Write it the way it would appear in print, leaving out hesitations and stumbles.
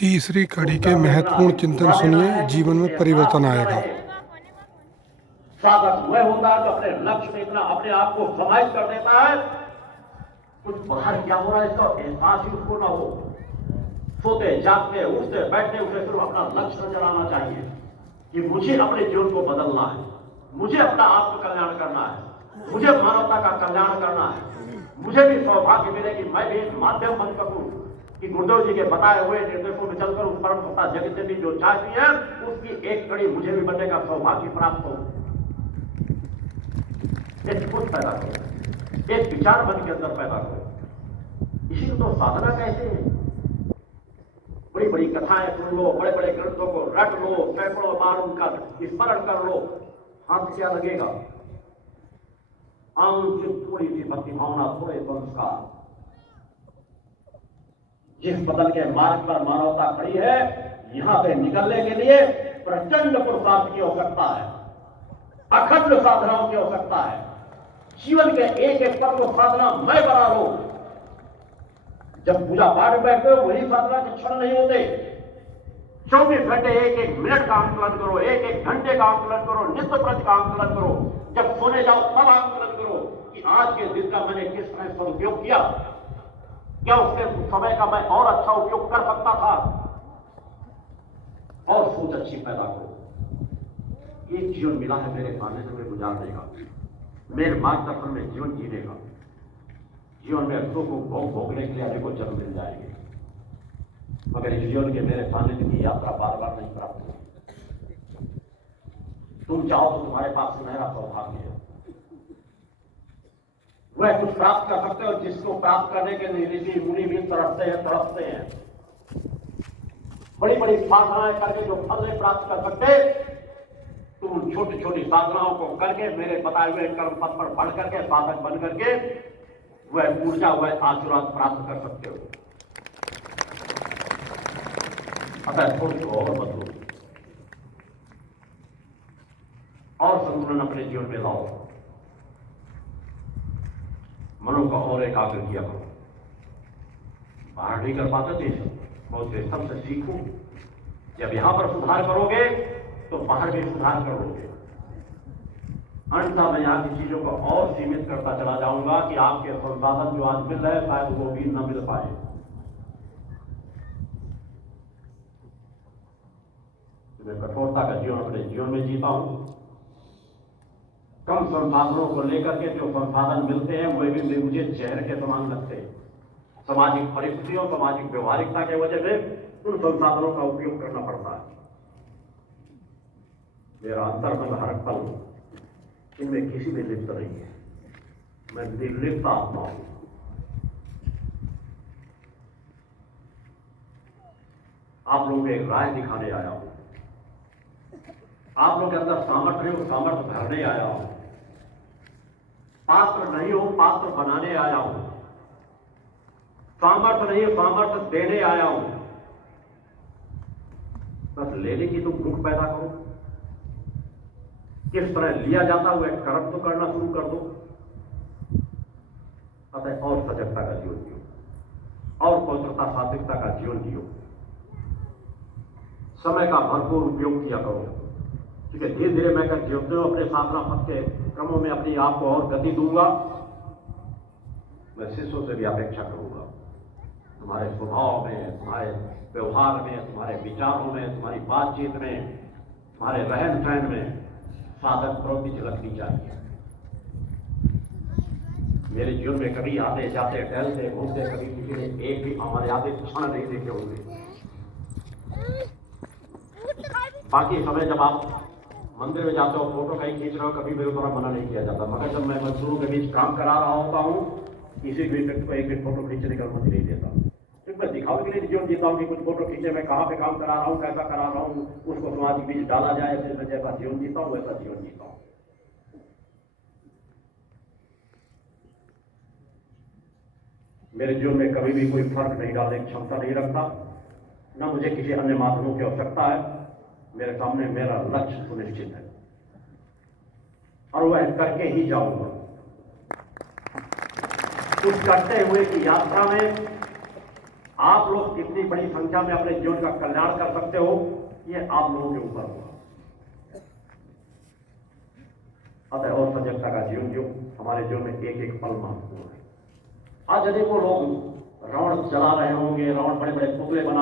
तीसरी कड़ी के महत्वपूर्ण चिंतन सुनिए, जीवन में परिवर्तन आएगा। साधक वह होता है जो अपने लक्ष्य में इतना अपने आप को समाहित कर देता है, कुछ बाहर क्या हो रहा है इसका एहसास ही उसको ना हो। सोते जागते उठते बैठते उसे सिर्फ अपना लक्ष्य नजर आना चाहिए कि मुझे अपने जीवन को बदलना है, मुझे अपना आत्म कल्याण करना है, मुझे मानवता का कल्याण करना है, मुझे भी सौभाग्य मिले कि मैं भी एक माध्यम बन सकूं कि गुरुदेव जी के बताए हुए निर्देशों में चलकर उस परम सत्ता जगत से भी जो चाहती है उसकी एक कड़ी मुझे भी बनने का सौभाग्य प्राप्त हो। एक सोच पैदा करो, एक विचार मन के अंदर पैदा करो। इसी को तो साधना कहते हैं। बड़ी बड़ी कथाएं सुन लो, बड़े बड़े ग्रंथों को रट लो, सैकड़ों बार उनका स्मरण कर लो, हाथ क्या लगेगा? आंशिक थोड़ी सी भक्ति भावना, थोड़े संस्कार, जिस बदल के मार्ग पर मानवता खड़ी है, यहां से निकलने के लिए प्रचंड पुरुषार्थ की आवश्यकता है, अखंड साधनाओं की आवश्यकता है। जीवन के एक एक पल को साधना मैं बना लो। जब पूजा पाठ में बैठते हो वही साधना के क्षण नहीं होते। 24 घंटे एक एक मिनट का आंकलन करो, एक एक घंटे का आंकलन करो, नित्य प्रति का आंकलन करो। जब सोने जाओ तब आंकलन करो कि आज के दिन का मैंने किस तरह सदुपयोग किया, क्या उसके समय का मैं और अच्छा उपयोग कर सकता था। और सोच अच्छी पैदा करो। एक जीवन मिला है मेरे सामने से मैं गुजारने का, मेरे मार्गदर्शन में जीवन जीने का। जीवन में अर्थों को भोगने के लिए अनेकों जन्म मिल जाएंगे, मगर इस जीवन के मेरे सानिध्य की यात्रा बार बार नहीं प्राप्त होगी। तुम चाहो तो तुम्हारे पास सुनहरा सौभाग्य है, वह कुछ प्राप्त कर सकते हो जिसको प्राप्त करने के लिए ऋषि मुनि भी तरसते हैं, तड़पते हैं। बड़ी बड़ी साधनाएं करके जो फल नहीं प्राप्त कर सकते, तुम छोटी छोटी साधनाओं को करके मेरे बताए हुए कर्म पथ पर बढ़ करके साधक बन करके वह ऊर्जा, वह आशीर्वाद प्राप्त कर सकते हो। अतः सोच को और बदलो और संतुलन अपने जीवन में लाओ। मनो का और एकाग्र किया करो। बाहर नहीं कर पाते थे, बहुत से सबसे सीखो। जब यहां पर सुधार करोगे तो बाहर भी सुधार करोगे। अंततः मैं यहाँ की चीजों को और सीमित करता चला जाऊंगा कि आपके संसाधन जो आज मिल रहे हैं शायद वो भी न मिल पाए। मैं कठोरता का जीवन अपने जीवन में जीता हूं। कम संसाधनों को लेकर के जो संसाधन मिलते हैं वे भी मुझे जहर के समान लगते हैं। सामाजिक परिस्थितियों, सामाजिक व्यवहारिकता के वजह से उन संसाधनों का उपयोग करना पड़ता है। मेरा अंतर्मन हर पल इनमें किसी में लिप्त नहीं है। मैं निर्लिप्त आत्मा हूं। आप लोगों को एक राय दिखाने आया हूं। आप लोगों के अंदर सामर्थ्य है, वो सामर्थ्य भरने आया हूं। पात्र नहीं हो, पात्र बनाने आया हूं। सामर्थ्य नहीं है, सामर्थ्य देने आया हूं। बस लेने की तो भूख पैदा करो। किस तरह लिया जाता हुआ कर्म तो करना शुरू कर दो। अतः और सजगता का जीवन जियो, और पवित्रता सात्विकता का जीवन जियो। समय का भरपूर उपयोग किया करो, क्योंकि धीरे धीरे मैं कर जीवते हुए अपने साधना पथ के क्रमों में अपनी आप को और गति दूंगा। मैं शिष्यों से भी अपेक्षा करूंगा तुम्हारे स्वभाव में, तुम्हारे व्यवहार में, तुम्हारे विचारों में, तुम्हारी बातचीत में, तुम्हारे रहन सहन में साधक प्रवृत्ति झलकनी चाहिए। मेरे जीवन में कभी आते जाते टहलते घूमते कभी किसी ने एक भी अमर्यादित क्षण नहीं देखे होंगे। बाकी समय जब आप मंदिर में जाते हो, फोटो कहीं खींच रहे हो, कभी मेरे द्वारा मना नहीं किया जाता। मगर जब मैं मजदूरों के बीच काम करा रहा होता हूँ, किसी भी व्यक्ति को एक भी फोटो खींचने का अनुमति नहीं देता। क्योंकि मैं दिखावे के लिए जीवन जीता हूँ कि कुछ फोटो खींचे, मैं कहाँ पे काम करा रहा हूँ, कैसा करा रहा हूँ, उसको समाज के बीच डाला जाए। फिर मैं जैसा जीवन जीता हूँ वैसा जीवन जीता हूँ। मेरे जीवन में कभी भी कोई फर्क नहीं डालने की क्षमता नहीं रखता, न मुझे किसी अन्य माध्यमों की आवश्यकता है। मेरे सामने मेरा लक्ष्य सुनिश्चित है और वह करके ही जाऊंगा। कुछ करते हुए की यात्रा में आप लोग कितनी बड़ी संख्या में अपने जीवन का कल्याण कर सकते हो, ये आप लोगों के ऊपर होगा। अतः और सजगता का जीवन जो हमारे जीवन में एक एक पल महत्वपूर्ण है। आज यदि को लोग रावण जला रहे होंगे, रावण बड़े बड़े पुतले बना